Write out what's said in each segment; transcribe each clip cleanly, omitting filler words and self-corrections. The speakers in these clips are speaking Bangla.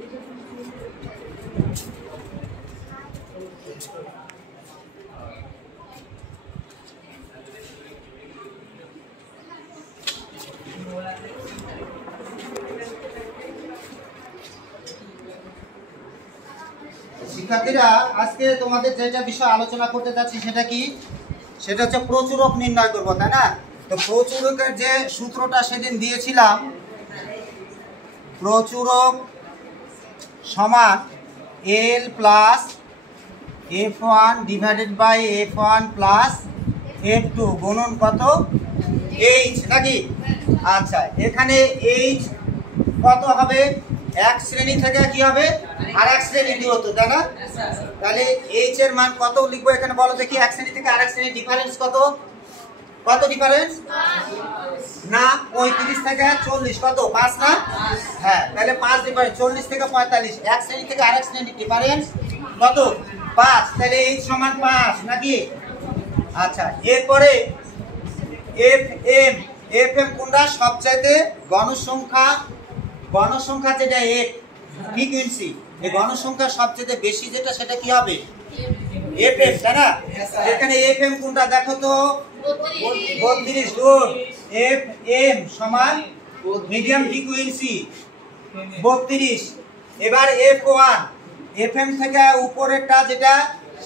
শিক্ষার্থীরা, আজকে তোমাদের যেটা বিষয় আলোচনা করতে যাচ্ছি সেটা কি? সেটা হচ্ছে প্রচুরক নির্ণয় করবো, তাই না? তো প্রচুরকের যে সূত্রটা সেদিন দিয়েছিলাম, প্রচুরক সমান L plus F1 divided by F1 plus F2 গুণন কত? H, নাকি? আচ্ছা, এখানে H কত হবে? এক শ্রেণী থেকে কি হবে? আর এক শ্রেণী দূরত্ব, তাই না? তাহলে H এর মান কত লিখবো এখানে বলো দেখি? এক শ্রেণী থেকে আরেক শ্রেণী ডিফারেন্স কত? কত ডিফারেন্স? না, 35 থেকে 40 কত? 5 না? হ্যাঁ, তাহলে 5 ডিফারেন্স, 40 থেকে 45, এক শ্রেণী থেকে আরেক শ্রেণী ডিফারেন্স কত? 5। তাহলে H সমান 5, নাকি? আচ্ছা, এরপরে FM কোনটা? সবচাইতে গণসংখ্যা যেটা এক ফ্রিকোয়েন্সি, এই গণসংখ্যা সবচেয়ে বেশি যেটা সেটা কি হবে? FM, তাই না? এখানে FM কোনটা দেখো তো? 32। গুড। FM সমান মিডিয়াম ফ্রিকোয়েন্সি 32। এবার F1, FM থেকে উপরেরটা যেটা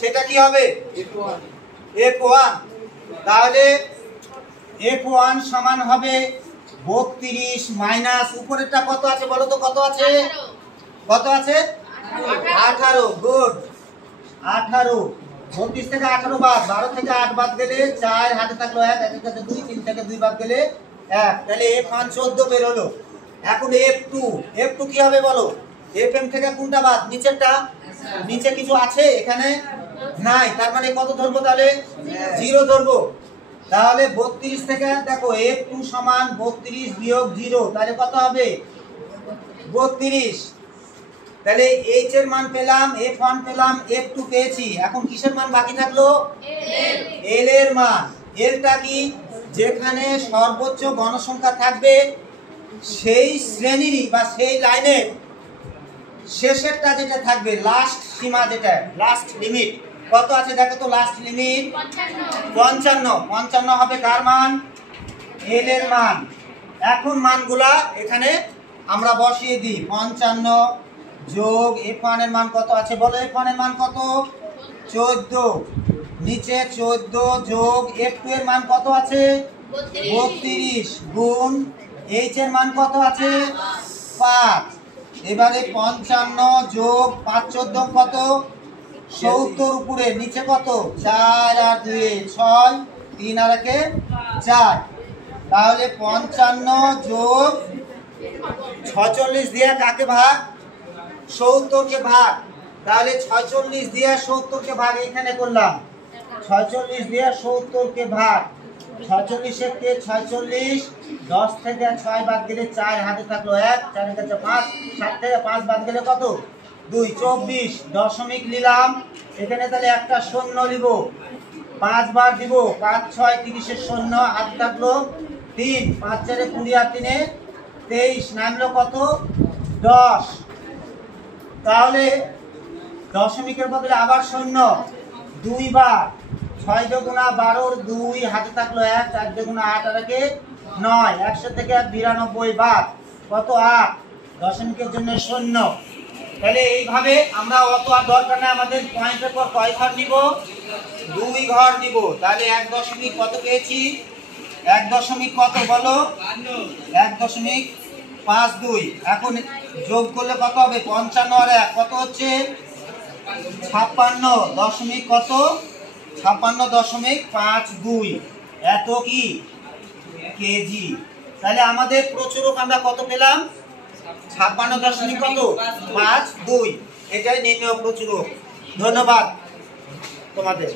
সেটা কি হবে? F1। তাহলে F1 সমান হবে 32 মাইনাস উপরেরটা কত আছে বলো তো? কত আছে? কত আছে? 18। গুড, 18। 32 থেকে 18 বাদ, 12 থেকে 8 বাদ গেলে 4, হাতে থাকলো 1, এর কাছে 2, 3 থেকে 2 বাদ গেলে 1, তাহলে F1 14 বের হলো। এখন F2 কি হবে বলো? FM থেকে কোনটা বাদ? নিচেরটা। নিচে কিছু আছে এখানে? নাই, তার মানে কত ধরবো তাহলে? 0 ধরবো। তাহলে 32 থেকে দেখো F2 সমান 32 বিয়োগ 0, তাহলে কত হবে? 32। তাহলে H এর মান পেলাম, F1 পেলাম, F2 পেয়েছি। এখন কিসের মান বাকি থাকলো? L এর মান। Lটা কি? যেখানে সর্বোচ্চ গণসংখ্যা থাকবে সেই শ্রেণীর বা সেই লাইনের শেষেরটা যেটা থাকবে, লাস্ট সীমা যেটা, লাস্ট লিমিট কত আছে দেখো তো? Last limit 55। 55 হবে কার মান? L এর মান। এখন মানগুলা এখানে আমরা বসিয়ে দিই। 55 যোগ F1 এর মান কত আছে বলো? F1 এর মান কত? 14। নিচে 14 যোগ F2 এর মান কত আছে? 32 গুণ H এর মান কত আছে? 5। এবারে 55 যোগ 5 14 কত? 70 উপরে, নিচে কত? 4 আর 2 6, 3 আর 1 4। তাহলে 55 যোগ 46 দিয়ে কাকে ভাগ? 70 কে ভাগ। তাহলে 46 দিয়ে 70 কে ভাগ এখানে করলাম। 46 দিয়ে 70 কে ভাগ। 46 কে 46, 10 থেকে 6 বাদ গেলে 4, হাতে থাকলো 1, 4 এর কাছে 5, 7 থেকে 5 বাদ গেলে কত? 2, 24 দশমিক নিলাম এখানে। তাহলে একটা শূন্য নিব, 5 বার দিব, 5 6 30 এর শূন্য, হাতে থাকলো 3, 5 4 20 আর 3 23, নামলো কত? 10। তাহলে দশমিকের বদলে আবার শূন্য 2 বার, 6 দুগুণা 12, 2, হাতে থাকলো 1, 4 দুগুণা 8 আর 1 9, 100 থেকে 92 বাদ কত? 8, দশমিকের জন্য শূন্য। তাহলে এইভাবে আমরা অত আর দরকার নেই, আমাদের পয়েন্টের পর কয় ঘর নিব? 2 ঘর নিব। তাহলে 1 দশমিক কত পেয়েছি? 1 দশমিক কত বলো? 1.52। এখন যোগ করলে কত হবে? 55 আর 1 কত হচ্ছে? 56 দশমিক কত? 56.52 এত কি কেজি। তাহলে আমাদের প্রচুরক আমরা কত পেলাম? 56.52। এটাই নির্ণয় প্রচুরক। ধন্যবাদ তোমাদের।